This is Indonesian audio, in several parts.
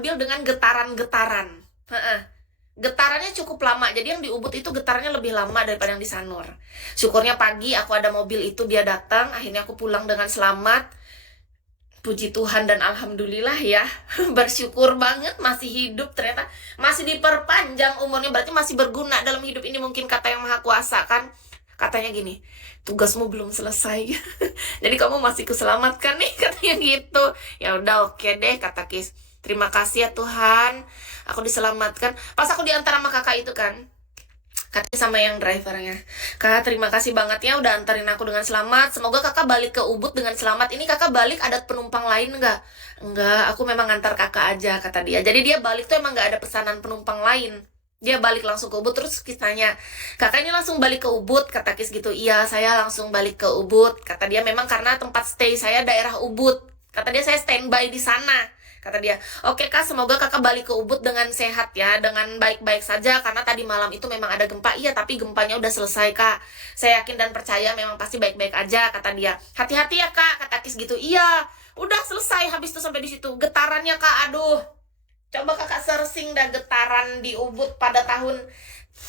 diambil dengan getaran-getaran. Getarannya cukup lama, jadi yang di Ubud itu getarannya lebih lama daripada yang di Sanur. Syukurnya pagi aku ada mobil itu, dia datang, akhirnya aku pulang dengan selamat. Puji Tuhan dan alhamdulillah ya. Bersyukur banget masih hidup, ternyata masih diperpanjang umurnya, berarti masih berguna dalam hidup ini, mungkin kata yang Maha Kuasa kan. Katanya gini, tugasmu belum selesai. Jadi kamu masih kuselamatkan nih, katanya gitu. Ya udah, oke deh, kata Kis. Terima kasih ya Tuhan, aku diselamatkan. Pas aku diantar sama kakak itu kan, katanya sama yang drivernya, Kak terima kasih banget ya udah antarin aku dengan selamat, semoga kakak balik ke Ubud dengan selamat. Ini kakak balik ada penumpang lain nggak? Enggak, aku memang antar kakak aja, kata dia. Jadi dia balik tuh emang nggak ada pesanan penumpang lain, dia balik langsung ke Ubud. Terus kisahnya, kakaknya langsung balik ke Ubud, kata Kis gitu. Iya, saya langsung balik ke Ubud, kata dia. Memang karena tempat stay saya daerah Ubud, kata dia, saya standby di sana, kata dia. Oke kak, semoga kakak balik ke Ubud dengan sehat ya, dengan baik-baik saja, karena tadi malam itu memang ada gempa. Iya, tapi gempanya udah selesai kak, saya yakin dan percaya memang pasti baik-baik aja, kata dia. Hati-hati ya kak, kata Kis gitu. Iya, udah selesai habis itu sampai di situ. Getarannya kak, aduh, coba kakak searching dah getaran di Ubud pada tahun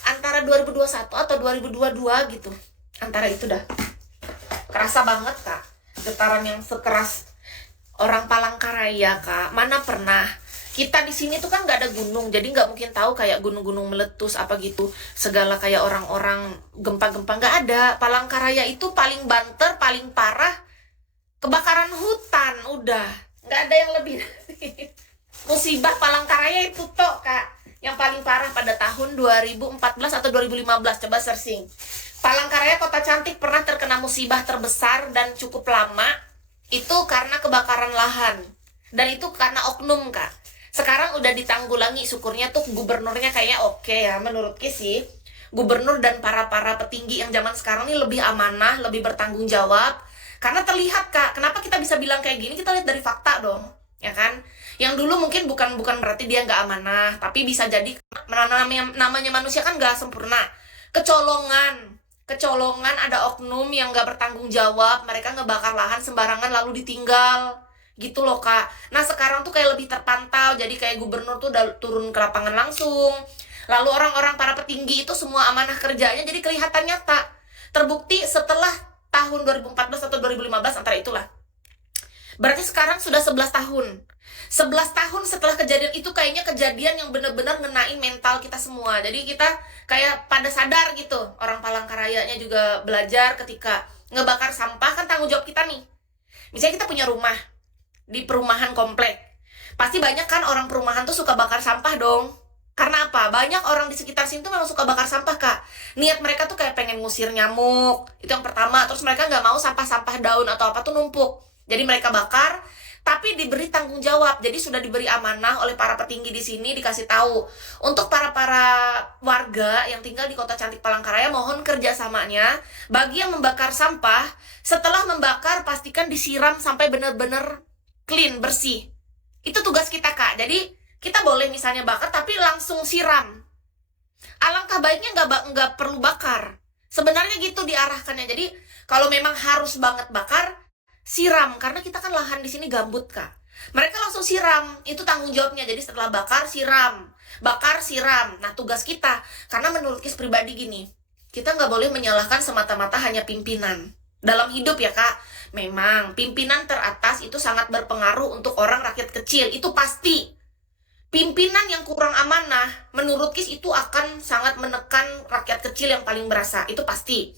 antara 2021 atau 2022 gitu, antara itu dah. Kerasa banget kak, getaran yang sekeras orang Palangkaraya kak. Mana pernah, kita di sini tuh kan nggak ada gunung, jadi nggak mungkin tahu kayak gunung-gunung meletus apa gitu, segala kayak orang-orang gempa-gempa, nggak ada. Palangkaraya itu paling banter, paling parah kebakaran hutan, udah nggak ada yang lebih. Musibah Palangkaraya itu toh kak, yang paling parah pada tahun 2014 atau 2015. Coba searching, Palangkaraya kota cantik pernah terkena musibah terbesar dan cukup lama. Itu karena kebakaran lahan, dan itu karena oknum kak. Sekarang udah ditanggulangi, syukurnya tuh gubernurnya kayaknya oke ya, menurut Ki sih. Gubernur dan para petinggi yang zaman sekarang ini lebih amanah, lebih bertanggung jawab. Karena terlihat kak, kenapa kita bisa bilang kayak gini, kita lihat dari fakta dong, ya kan. Yang dulu mungkin bukan berarti dia nggak amanah, tapi bisa jadi namanya manusia kan nggak sempurna. Kecolongan, ada oknum yang gak bertanggung jawab, mereka ngebakar lahan sembarangan lalu ditinggal gitu loh kak. Nah sekarang tuh kayak lebih terpantau, jadi kayak gubernur tuh udah turun ke lapangan langsung, lalu orang-orang para petinggi itu semua amanah kerjanya, jadi kelihatan nyata. Terbukti setelah tahun 2014 atau 2015 antara itulah. Berarti sekarang sudah 11 tahun. 11 tahun setelah kejadian itu, kayaknya kejadian yang benar-benar ngenain mental kita semua. Jadi kita kayak pada sadar gitu. Orang Palangkarayanya juga belajar ketika ngebakar sampah, kan tanggung jawab kita nih. Misalnya kita punya rumah di perumahan komplek, pasti banyak kan orang perumahan tuh suka bakar sampah dong. Karena apa? Banyak orang di sekitar sini tuh memang suka bakar sampah kak. Niat mereka tuh kayak pengen ngusir nyamuk, itu yang pertama. Terus mereka nggak mau sampah-sampah daun atau apa tuh numpuk, jadi mereka bakar. Tapi diberi tanggung jawab, jadi sudah diberi amanah oleh para petinggi di sini, dikasih tahu untuk para warga yang tinggal di kota cantik Palangkaraya, mohon kerjasamanya. Bagi yang membakar sampah, setelah membakar pastikan disiram sampai benar-benar clean, bersih. Itu tugas kita kak. Jadi kita boleh misalnya bakar tapi langsung siram. Alangkah baiknya nggak perlu bakar. Sebenarnya gitu diarahkannya. Jadi kalau memang harus banget bakar, siram, karena kita kan lahan di sini gambut kak. Mereka langsung siram, itu tanggung jawabnya. Jadi setelah bakar siram, bakar siram. Nah tugas kita, karena menurut Kis pribadi gini, kita nggak boleh menyalahkan semata-mata hanya pimpinan dalam hidup ya kak. Memang pimpinan teratas itu sangat berpengaruh untuk orang rakyat kecil, itu pasti. Pimpinan yang kurang amanah, menurut Kis itu akan sangat menekan rakyat kecil yang paling berasa, itu pasti.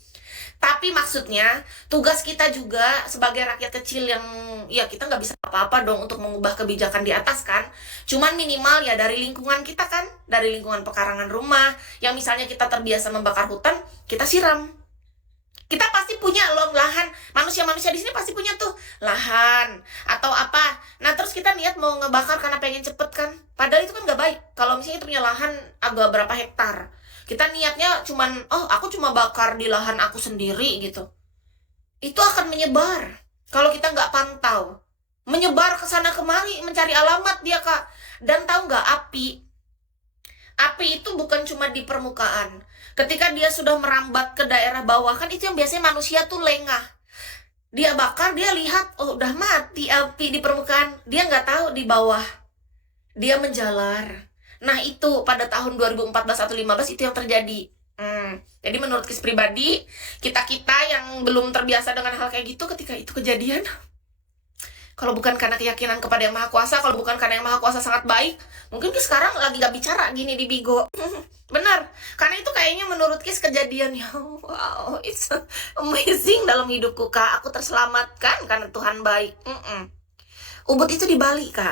Tapi maksudnya tugas kita juga sebagai rakyat kecil yang ya kita nggak bisa apa-apa dong untuk mengubah kebijakan di atas kan. Cuman minimal ya dari lingkungan kita kan, dari lingkungan pekarangan rumah, yang misalnya kita terbiasa membakar hutan, kita siram. Kita pasti punya loh lahan, manusia-manusia di sini pasti punya tuh lahan atau apa. Nah terus kita niat mau ngebakar karena pengen cepet kan, padahal itu kan nggak baik. Kalau misalnya itu punya lahan agak berapa hektar, kita niatnya cuman, oh aku cuma bakar di lahan aku sendiri gitu, itu akan menyebar kalau kita nggak pantau. Menyebar ke sana kemari mencari alamat dia kak. Dan tahu nggak, api itu bukan cuma di permukaan. Ketika dia sudah merambat ke daerah bawah, kan itu yang biasanya manusia tuh lengah. Dia bakar, dia lihat, oh udah mati api di permukaan, dia nggak tahu di bawah dia menjalar. Nah itu pada tahun 2014 atau 15 itu yang terjadi. Jadi menurut Kis pribadi, kita-kita yang belum terbiasa dengan hal kayak gitu, ketika itu kejadian, kalau bukan karena keyakinan kepada Yang Maha Kuasa, kalau bukan karena Yang Maha Kuasa sangat baik, mungkin Kis sekarang lagi gak bicara gini di Bigo. Benar, karena itu kayaknya menurut Kis kejadian yang wow, it's amazing dalam hidupku, Kak. Aku terselamatkan karena Tuhan baik. Ubud itu di Bali, Kak.